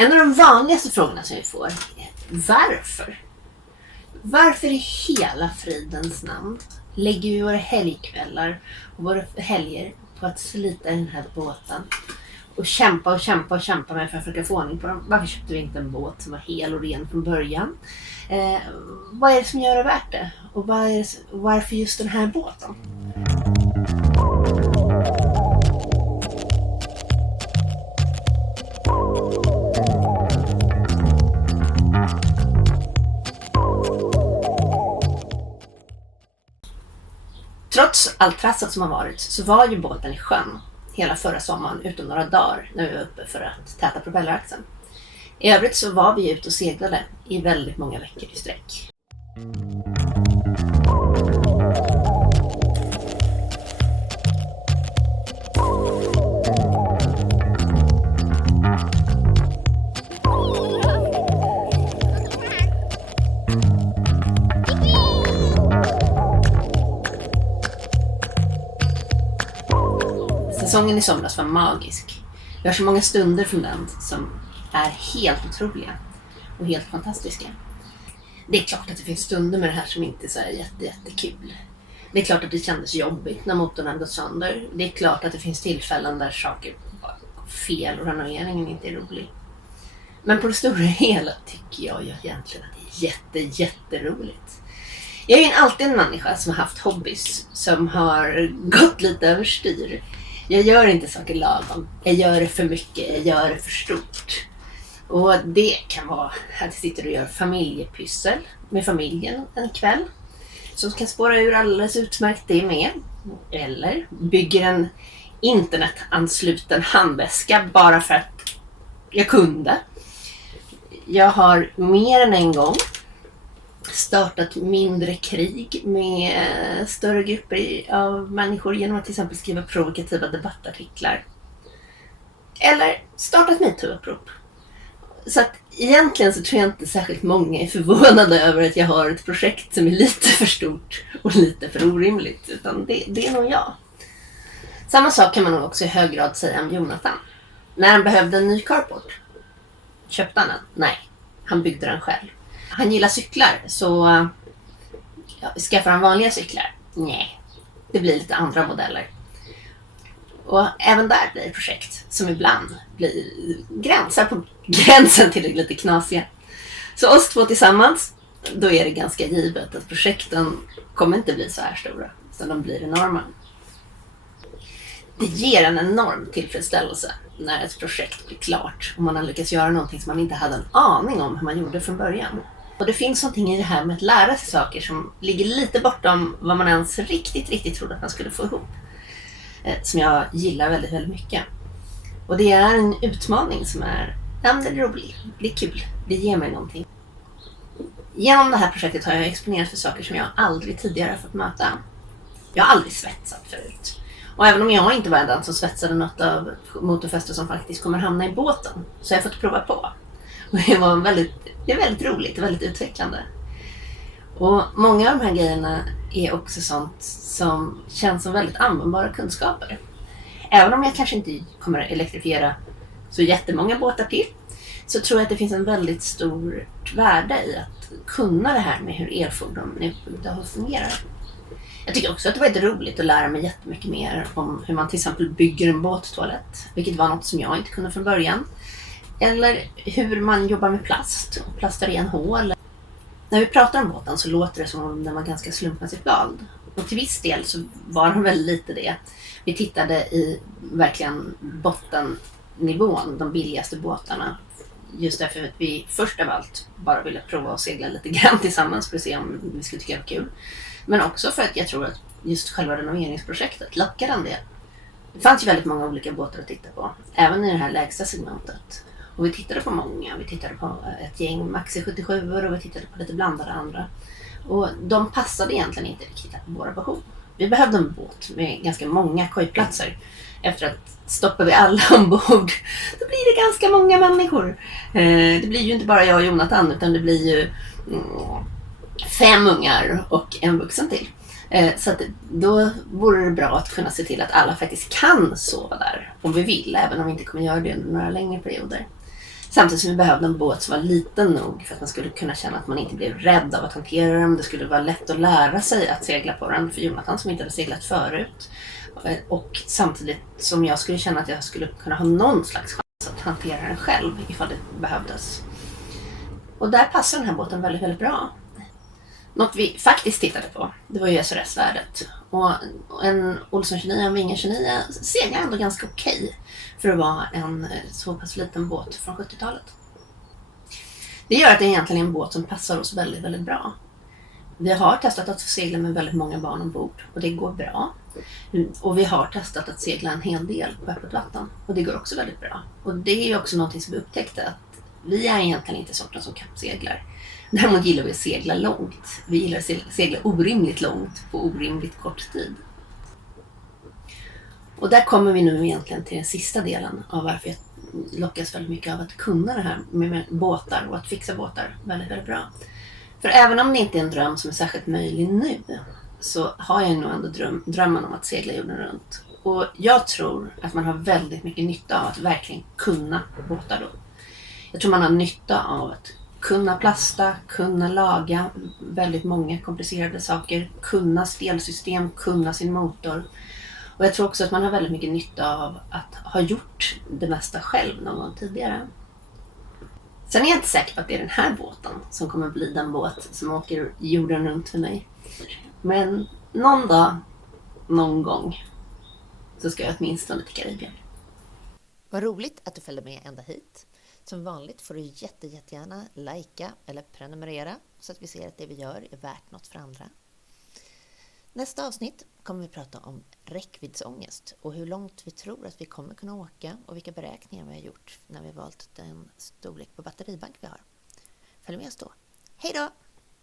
En av de vanligaste frågorna som vi får är varför? Varför i hela fridens namn lägger vi våra helgkvällar och våra helger på att slita i den här båten och kämpa med för att försöka få ordning på dem? Varför köpte vi inte en båt som var hel och ren från början? Vad är det som gör det värt det? Och varför just den här båten? Trots allt trassel som har varit så var ju båten i sjön hela förra sommaren utom några dagar när vi var uppe för att täta propelleraxeln. I övrigt så var vi ute och seglade i väldigt många veckor i sträck. Säsongen i somras var magisk. Vi har så många stunder från den som är helt otroliga och helt fantastiska. Det är klart att det finns stunder med det här som inte är så jättekul. Det är klart att det kändes jobbigt när motorn hade gått sönder. Det är klart att det finns tillfällen där saker bara går fel och renoveringen inte är rolig. Men på det stora hela tycker jag ju egentligen att det är jätteroligt. Jag är ju alltid en människa som har haft hobbys som har gått lite överstyr. Jag gör inte saker lagom. Jag gör det för mycket. Jag gör det för stort. Och det kan vara att jag sitter och gör familjepyssel med familjen en kväll. Som kan spåra ur alldeles utmärkt det med. Eller bygger en internetansluten handväska bara för att jag kunde. Jag har mer än en gång startat mindre krig med större grupper av människor genom att till exempel skriva provokativa debattartiklar. Eller startat MeToo-upprop. Så att egentligen så tror jag inte särskilt många är förvånade över att jag har ett projekt som är lite för stort och lite för orimligt. Utan det är nog jag. Samma sak kan man nog också i hög grad säga om Jonathan. När han behövde en ny carport, köpte han den? Nej, han byggde den själv. Han gillar cyklar, så skaffar han vanliga cyklar? Nej, det blir lite andra modeller. Och även där blir det projekt som ibland blir gränsar på gränsen till det lite knasiga. Så oss två tillsammans, då är det ganska givet att projekten kommer inte bli så här stora, utan de blir enorma. Det ger en enorm tillfredsställelse när ett projekt blir klart och man har lyckats göra någonting som man inte hade en aning om hur man gjorde från början. Och det finns någonting i det här med att lära sig saker som ligger lite bortom vad man ens riktigt trodde att man skulle få ihop. Som jag gillar väldigt mycket. Och det är en utmaning som är rolig, det är kul, det ger mig någonting. Genom det här projektet har jag exponerat för saker som jag aldrig tidigare har fått möta. Jag har aldrig svetsat förut. Och även om jag inte var den som svetsade något av motorfästet som faktiskt kommer hamna i båten, så har jag fått prova på. Och det är väldigt roligt och väldigt utvecklande. Och många av de här grejerna är också sånt som känns som väldigt användbara kunskaper. Även om jag kanske inte kommer att elektrifiera så jättemånga båtar till, så tror jag att det finns en väldigt stor värde i att kunna det här med hur elfordon är uppbyggda och fungerar. Jag tycker också att det var lite roligt att lära mig jättemycket mer om hur man till exempel bygger en båttoalett, vilket var något som jag inte kunde från början. Eller hur man jobbar med plast och plastar igen hål. När vi pratar om båten så låter det som om den var ganska slumpmässigt vald. Och till viss del så var den väl lite det. Vi tittade i verkligen bottennivån, de billigaste båtarna. Just därför att vi först av allt bara ville prova att segla lite grann tillsammans för att se om vi skulle tycka det var kul. Men också för att jag tror att just själva renoveringsprojektet lockade en del. Det fanns ju väldigt många olika båtar att titta på, även i det här lägsta segmentet. Och vi tittade på många, vi tittade på ett gäng Maxi 77 och vi tittade på lite blandade andra. Och de passade egentligen inte riktigt på våra behov. Vi behövde en båt med ganska många kojplatser. Efter att stoppar vi alla ombord, då blir det ganska många människor. Det blir ju inte bara jag och Jonathan, utan det blir ju 5 ungar och en vuxen till. Så att då vore det bra att kunna se till att alla faktiskt kan sova där om vi vill, även om vi inte kommer göra det under några längre perioder. Samtidigt som vi behövde en båt som var liten nog för att man skulle kunna känna att man inte blev rädd av att hantera den. Det skulle vara lätt att lära sig att segla på den för Jonathan som inte hade seglat förut. Och samtidigt som jag skulle känna att jag skulle kunna ha någon slags chans att hantera den själv ifall det behövdes. Och där passar den här båten väldigt, väldigt bra. Något vi faktiskt tittade på, det var ju SRS-värdet. Och en Olsson 29 och en Vinge 29 seglar ändå ganska okej för att vara en så pass liten båt från 70-talet. Det gör att det är egentligen en båt som passar oss väldigt, väldigt bra. Vi har testat att segla med väldigt många barn ombord och det går bra. Och vi har testat att segla en hel del på öppet vatten och det går också väldigt bra. Och det är ju också någonting som vi upptäckte, att vi är egentligen inte sorten som kappseglar. Däremot gillar vi att segla långt. Vi gillar att segla orimligt långt på orimligt kort tid. Och där kommer vi nu egentligen till den sista delen av varför jag lockas väldigt mycket av att kunna det här med båtar och att fixa båtar väldigt, väldigt bra. För även om det inte är en dröm som är särskilt möjlig nu, så har jag nog ändå drömmen om att segla jorden runt. Och jag tror att man har väldigt mycket nytta av att verkligen kunna båtar då. Jag tror man har nytta av att kunna plasta, kunna laga väldigt många komplicerade saker, kunna stelsystem, kunna sin motor. Och jag tror också att man har väldigt mycket nytta av att ha gjort det mesta själv någon gång tidigare. Sen är jag inte säker på att det är den här båten som kommer bli den båt som åker jorden runt för mig. Men någon dag, någon gång, så ska jag åtminstone till Karibien. Vad roligt att du följde med ända hit. Som vanligt får du jättegärna likea eller prenumerera så att vi ser att det vi gör är värt något för andra. Nästa avsnitt kommer vi prata om räckviddsångest och hur långt vi tror att vi kommer kunna åka och vilka beräkningar vi har gjort när vi valt den storlek på batteribank vi har. Följ med oss då. Hej då!